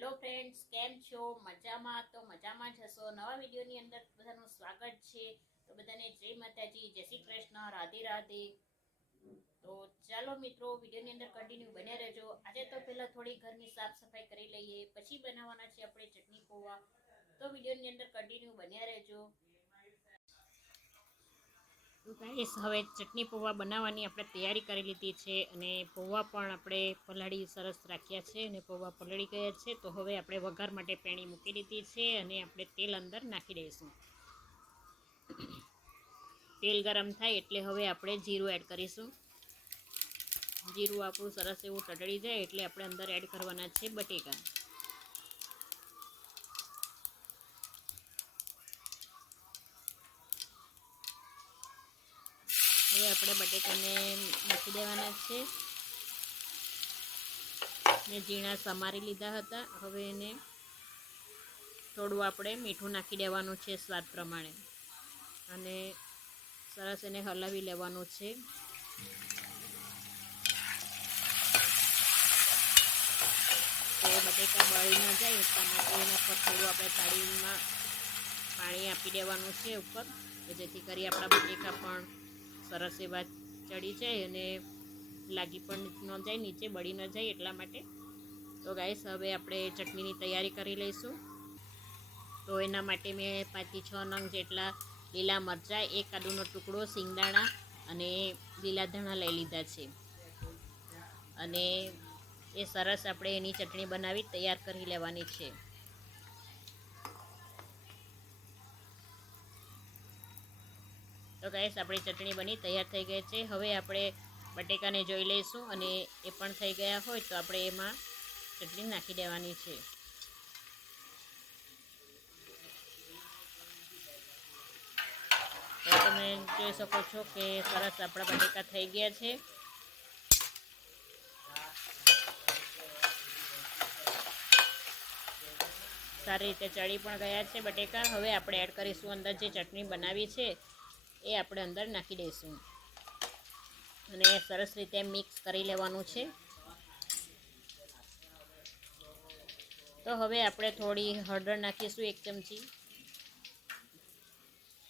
Hello friends, કેમ છો? મજામાં? તો મજામાં જ હશો. નવા વિડીયોની અંદર બધાનું સ્વાગત છે. તો બધાને જય માતાજી, જય શ્રી કૃષ્ણ, રાધે રાધે. તો ચાલો મિત્રો, વિડીયોની અંદર કન્ટિન્યુ બન્યા રહેજો. આજે તો પહેલાં થોડી ઘરની સાફ સફાઈ કરી લઈએ, પછી બનાવવાના છે આપણે ચટણી પૌવા. તો વિડીયોની અંદર કન્ટિન્યુ બન્યા રહેજો. તો ગાઈસ, હવે ચટણી પૌવા બનાવવાની આપણે તૈયારી કરી લીધી છે અને પૌવા પણ આપણે પલાળી સરસ રાખ્યા છે અને પૌવા પલળી ગયા છે. તો હવે આપણે વઘાર માટે પેણી મૂકી દીધી છે અને આપણે તેલ અંદર નાખી દઈશું. તેલ ગરમ થાય એટલે હવે આપણે જીરું એડ કરીશું. જીરું આપણું સરસ એવું તતડી જાય એટલે આપણે અંદર એડ કરવાના છે બટેકા. હવે આપણે બટેકાને નાખી દેવાના છે. મેં ઝીણા સમારી લીધા હતા. હવે એને થોડું આપણે મીઠું નાખી દેવાનું છે સ્વાદ પ્રમાણે અને સરસ એને હલાવી લેવાનું છે. તો બટેકા બળી ન જાય એટલા માટે એના પર થોડું આપણે થાળીમાં પાણી આપી દેવાનું છે ઉપર, કે જેથી કરી આપણા બટેકા પણ સરસ એવા ચડી જાય અને લાગી પણ ન જાય, નીચે બળી ન જાય એટલા માટે. તો ગાઈસ, હવે આપણે ચટણીની તૈયારી કરી લઈશું. તો એના માટે મેં 5 થી 6 નંગ જેટલા લીલા મરચાં, એક આદુનો ટુકડો, સિંગદાણા અને લીલા ધાણા લઈ લીધા છે અને એ સરસ આપણે એની ચટણી બનાવી તૈયાર કરી લેવાની છે. તો ગાઈસ, આપણી ચટણી બની તૈયાર થઈ ગઈ છે. હવે આપણે બટેકાને જોઈ લઈશું અને એ પણ થઈ ગયા હોય તો આપણે એમાં ચટણી નાખી દેવાની છે. તો તમે જોઈ શકો છો કે સરસ આપણા બટેકા થઈ ગયા છે. સારી રીતે ચડી પણ ગયા છે બટેકા. હવે આપણે એડ કરીશું અંદર જે ચટણી બનાવી છે એ આપણે અંદર નાખી દઈશું અને સરસ રીતે મિક્સ કરી લેવાનું છે. તો હવે આપણે થોડી હળદર નાખીશું, 1 ચમચી.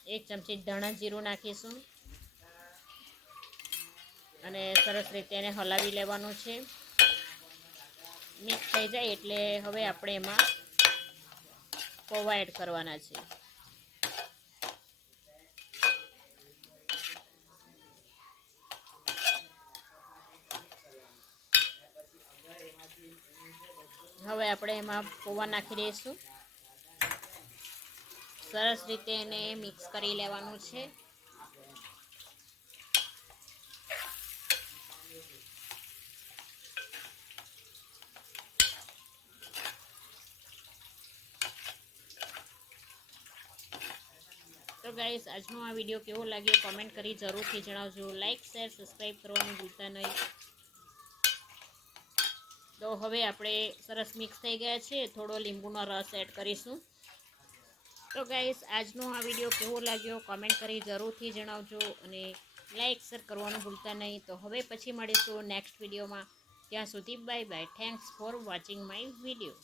1 ચમચી ધાણા જીરું નાખીશું અને સરસ રીતે એને હલાવી લેવાનું છે. મિક્સ થઈ જાય એટલે હવે આપણે એમાં પૌવા એડ કરવાના છે. હવે આપણે એમાં પૌવા નાખી દઈશું. સરસ રીતે એને મિક્સ કરી લેવાનું છે. તો ગાઈસ, આજનો આ વિડીયો કેવો લાગ્યો કોમેન્ટ કરી જરૂરથી જણાવજો. લાઇક, શેર, સબસ્ક્રાઈબ કરવાનું ભૂલતા નહીં. તો હવે આપણે સરસ મિક્સ થઈ ગયા છે. થોડો લીંબુનો રસ એડ કરીશું. તો ગાઈસ, આજનો આ વિડીયો કેવો લાગ્યો કોમેન્ટ કરી જરૂરથી જણાવજો અને લાઇક શેર કરવાનું ભૂલતા નહીં. તો હવે પછી મળીશું નેક્સ્ટ વિડીયોમાં. ત્યાં સુધી bye bye. Thanks for watching my video.